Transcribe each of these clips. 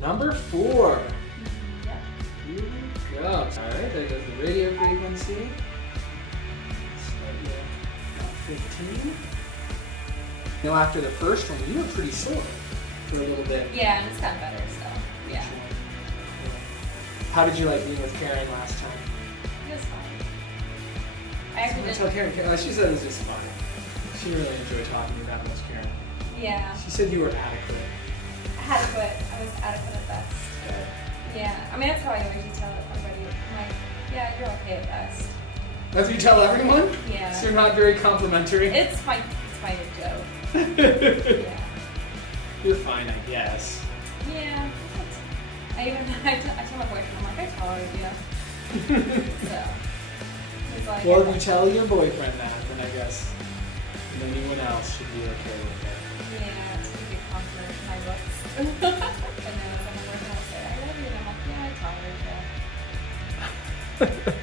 Number 4. Yep. Here we go. All right, there goes the radio frequency. Start with 15. Now after the first one, you were pretty sore for a little bit. Yeah, and it's gotten better, so yeah. How did you like being with Karen last time? It was fine. I actually did. Tell Karen, she said it was just fun. She really enjoyed talking to you that much, Karen. Yeah. She said you were adequate. Adequate. I was adequate at best. Yeah. I mean, that's how I always tell everybody. I'm like, yeah, you're okay at best. That's what you tell everyone? Yeah. So you're not very complimentary? It's my joke. Yeah. You're fine, I guess. Yeah. I tell my boyfriend, I'm like, I tolerate you. So. He's like, Well, if you tell your boyfriend that, then I guess anyone else should be okay with it. yeah, it's a big compliment in my books. And then when my boyfriend will say, I love you, and I'm like, yeah, I tolerate that.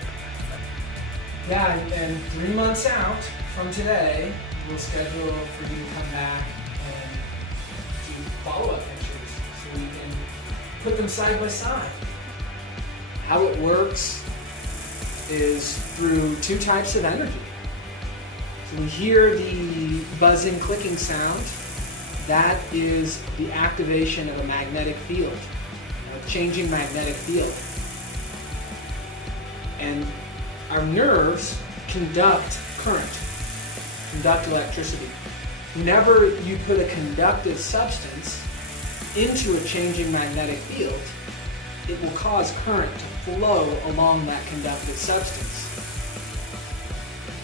Yeah, and 3 months out from today, we'll schedule for you to come back and do follow-up pictures so we can put them side by side. How it works is through 2 types of energy. So we hear the buzzing, clicking sound. That is the activation of a magnetic field, a changing magnetic field. And our nerves conduct current, conduct electricity. Whenever you put a conductive substance into a changing magnetic field, it will cause current to flow along that conductive substance.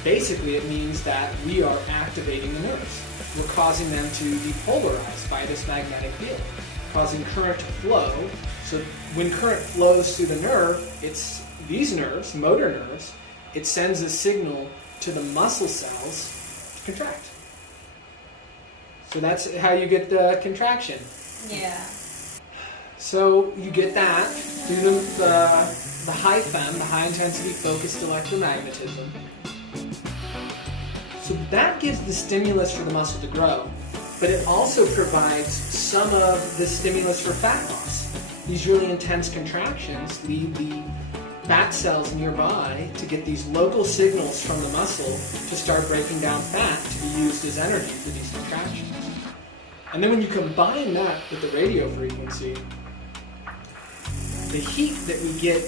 Basically, it means that we are activating the nerves. We're causing them to be polarized by this magnetic field, causing current to flow. So when current flows through the nerve, it's these nerves, motor nerves, it sends a signal to the muscle cells to contract. So that's how you get the contraction. Yeah. So you get that through the high FEM, the high intensity focused electromagnetism. So that gives the stimulus for the muscle to grow, but it also provides some of the stimulus for fat loss. These really intense contractions lead the fat cells nearby to get these local signals from the muscle to start breaking down fat to be used as energy for these contractions. And then when you combine that with the radio frequency, the heat that we get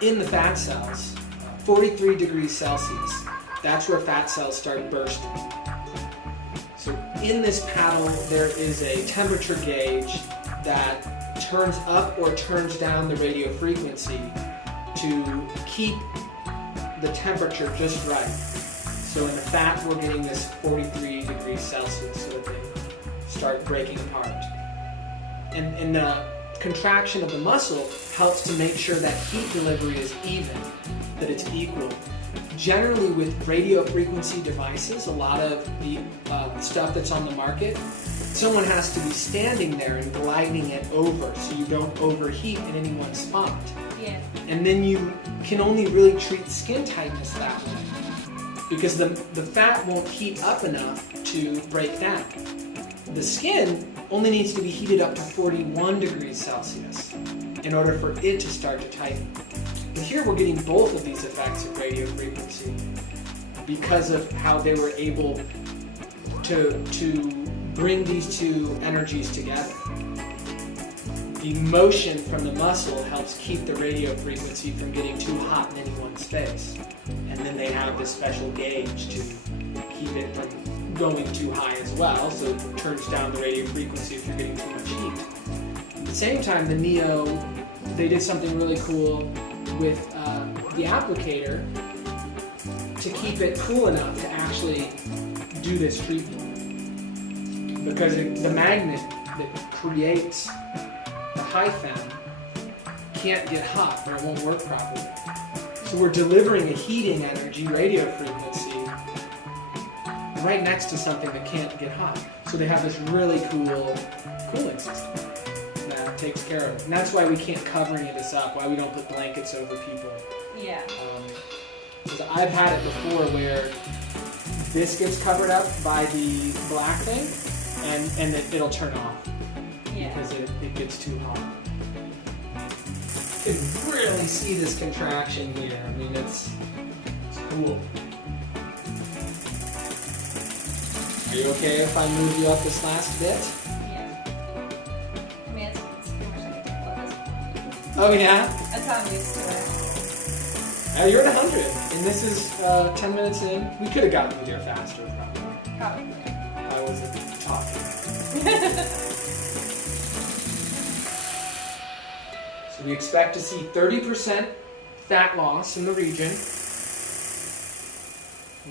in the fat cells, 43 degrees Celsius, that's where fat cells start bursting. So in this paddle, there is a temperature gauge that turns up or turns down the radio frequency to keep the temperature just right. So in the fat, we're getting this 43 degrees Celsius so that they start breaking apart. And the contraction of the muscle helps to make sure that heat delivery is even, that it's equal. Generally with radio frequency devices, a lot of the stuff that's on the market, someone has to be standing there and gliding it over so you don't overheat in any one spot. Yeah. And then you can only really treat skin tightness that way because the fat won't heat up enough to break down. The skin only needs to be heated up to 41 degrees Celsius in order for it to start to tighten. But here we're getting both of these effects of radio frequency because of how they were able to bring these 2 energies together. The motion from the muscle helps keep the radio frequency from getting too hot in any one space. And then they have this special gauge to keep it from going too high as well, so it turns down the radio frequency if you're getting too much heat. At the same time, the Neo, they did something really cool with the applicator to keep it cool enough to actually do this treatment. Because the magnet that creates the high FEM can't get hot or it won't work properly. So we're delivering a heating energy radio frequency right next to something that can't get hot. So they have this really cool cooling system that takes care of it. And that's why we can't cover any of this up, why we don't put blankets over people. Yeah. Because I've had it before where this gets covered up by the black thing and it'll turn off. Yeah. Because it gets too hot. can really see this contraction here. I mean, it's cool. Are you okay if I move you up this last bit? Yeah. I mean, it's pretty much like a tempo at this point. Oh yeah? That's how I'm used to it. You're at 100, and this is 10 minutes in. We could have gotten you there faster, probably. Probably. I wasn't talking. So we expect to see 30% fat loss in the region.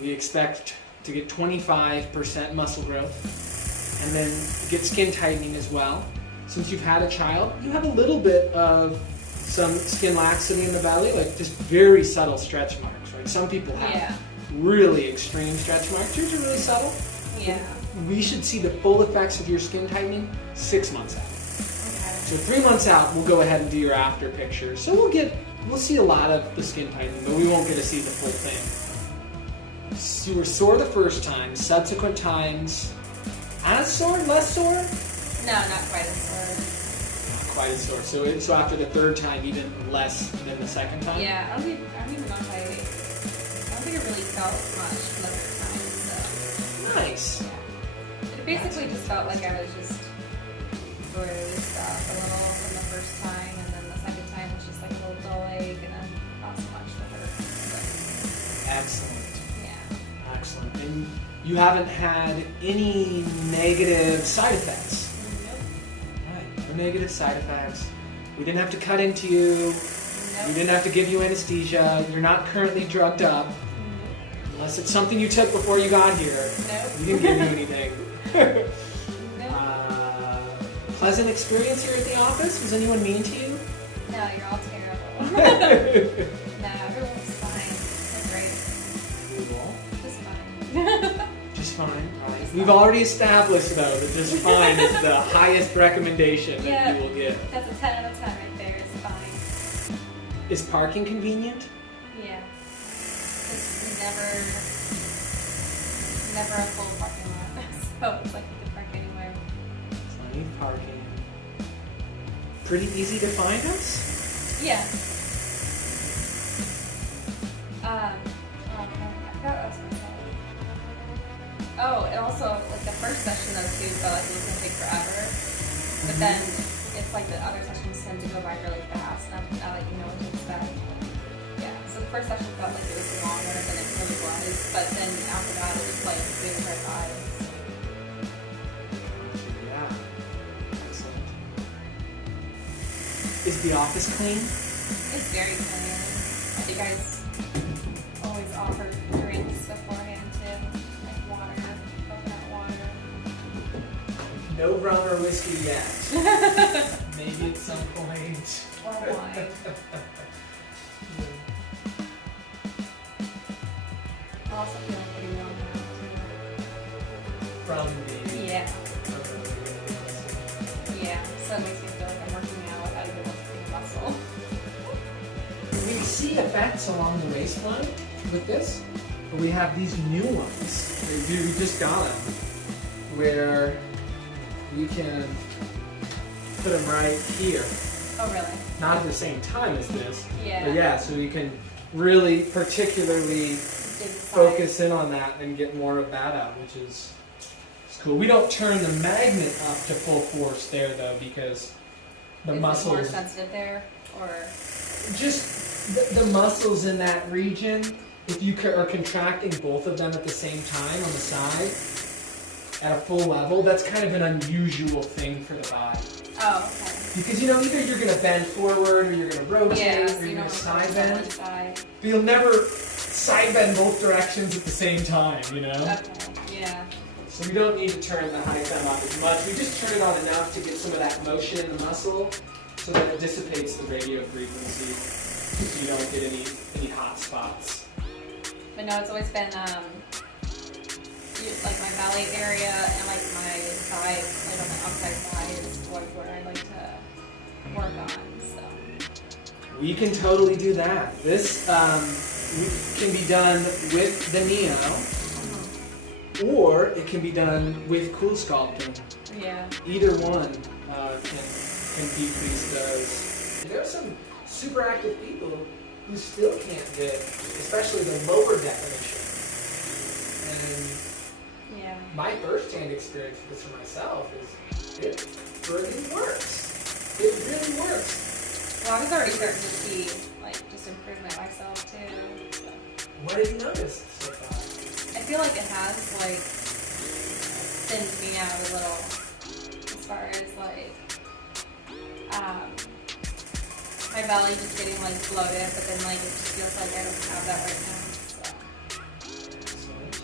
We expect to get 25% muscle growth, and then get skin tightening as well. Since you've had a child, you have a little bit of some skin laxity in the belly, like just very subtle stretch marks, right? Some people have really extreme stretch marks. Yours are really subtle. Yeah. We should see the full effects of your skin tightening 6 months out. Okay. So 3 months out, we'll go ahead and do your after picture. So we'll see a lot of the skin tightening, but we won't get to see the full thing. So you were sore the first time, subsequent times, as sore, less sore? No, not quite as sore. Not quite as sore. So after the third time, even less than the second time? Yeah, I don't even know if I don't think it really felt much the third time. So. Nice. Yeah. It basically just felt like I was just bruised up a little from the first time, and then the second time was just like a little dull ache, and then not so much the hurt. Excellent. Yeah. Excellent. And you haven't had any negative side effects? Nope. Right. No negative side effects. We didn't have to cut into you. Nope. We didn't have to give you anesthesia. You're not currently drugged up. Unless it's something you took before you got here. Nope. We didn't give you anything. Nope. Pleasant experience here at the office? Was anyone mean to you? No, you're all terrible. No, everyone's fine. They're great. Cool. Just fine. Just fine. Right. Just We've fine. already established, though, that just fine is the highest recommendation that Yeah. you will get. That's a 10 out of 10 right there. It's fine. Is parking convenient? Yeah. It's never a full parking lot. So it's like you can park anywhere. Plenty of parking. Pretty easy to find us? Yeah. I forgot what I was going to say. Oh, and also, like the first session though too felt like it was going to take forever. But then it's like the other sessions tend to go by really fast now that you know what to expect. Yeah, so the first session felt like it was longer than it really was, but then after that it was like zooming right by. Yeah. Excellent. Is the office clean? It's very clean. And you guys always offer drinks beforehand too, like water, coconut water. No rum or whiskey yet. Maybe at some point. Or wine. I also feel like pretty warm now From the... too. Yeah. Yeah. So it makes me feel like I'm working out out of the muscle. We see effects along the waistline with this, but we have these new ones. We just got them, where we can put them right here. Oh really? Not at the same time as this, Yeah. but yeah, so we can really particularly focus in on that and get more of that out, which is cool. We don't turn the magnet up to full force there though, because the Is muscles... it more sensitive there, or? Just the muscles in that region, if you are contracting both of them at the same time on the side, at a full level, that's kind of an unusual thing for the body. Oh, okay. Because either you're going to bend forward, or you're going to rotate, Yeah, so or you're going to side on bend. one side. But you'll never side bend both directions at the same time, Okay, yeah. So we don't need to turn the high thumb up as much. We just turn it on enough to get some of that motion in the muscle, so that it dissipates the radio frequency, so you don't get any hot spots. But no, it's always been like my belly area and like my thigh, like on the outside thigh is where I like to work on. So We can totally do that. This can be done with the Neo, or it can be done with Cool Sculpting. yeah. Either one can decrease those. There's super active people who still can't get, especially the lower definition. And Yeah. my firsthand experience with this for myself is it friggin' works. It really works. Well, I was already starting to see like just improvement myself too. So. What have you noticed so far? I feel like it has like thinned me out a little as far as like my belly just getting like bloated, but then like it just feels like I don't have that right now. Excellent.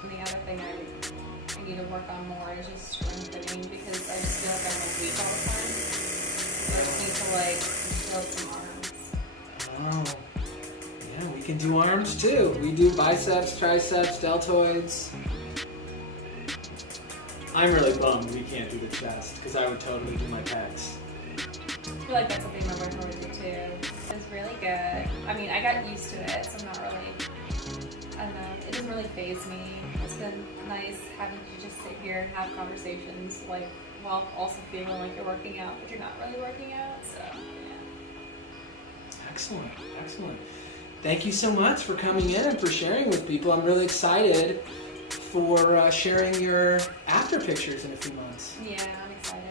And the other thing I need to work on more is just strengthening because I just feel like I'm like weak all the time. So I just need to like build some arms. Oh. Yeah, we can do arms too. We do biceps, triceps, deltoids. I'm really bummed we can't do the chest because I would totally do my pecs. I feel like that's something my boyfriend would do too. It was really good. I mean, I got used to it, so I'm not really, I don't know, it doesn't really faze me. It's been nice having to just sit here and have conversations, like, while also feeling like you're working out, but you're not really working out, so, yeah. Excellent, excellent. Thank you so much for coming in and for sharing with people. I'm really excited for sharing your after pictures in a few months. Yeah, I'm excited.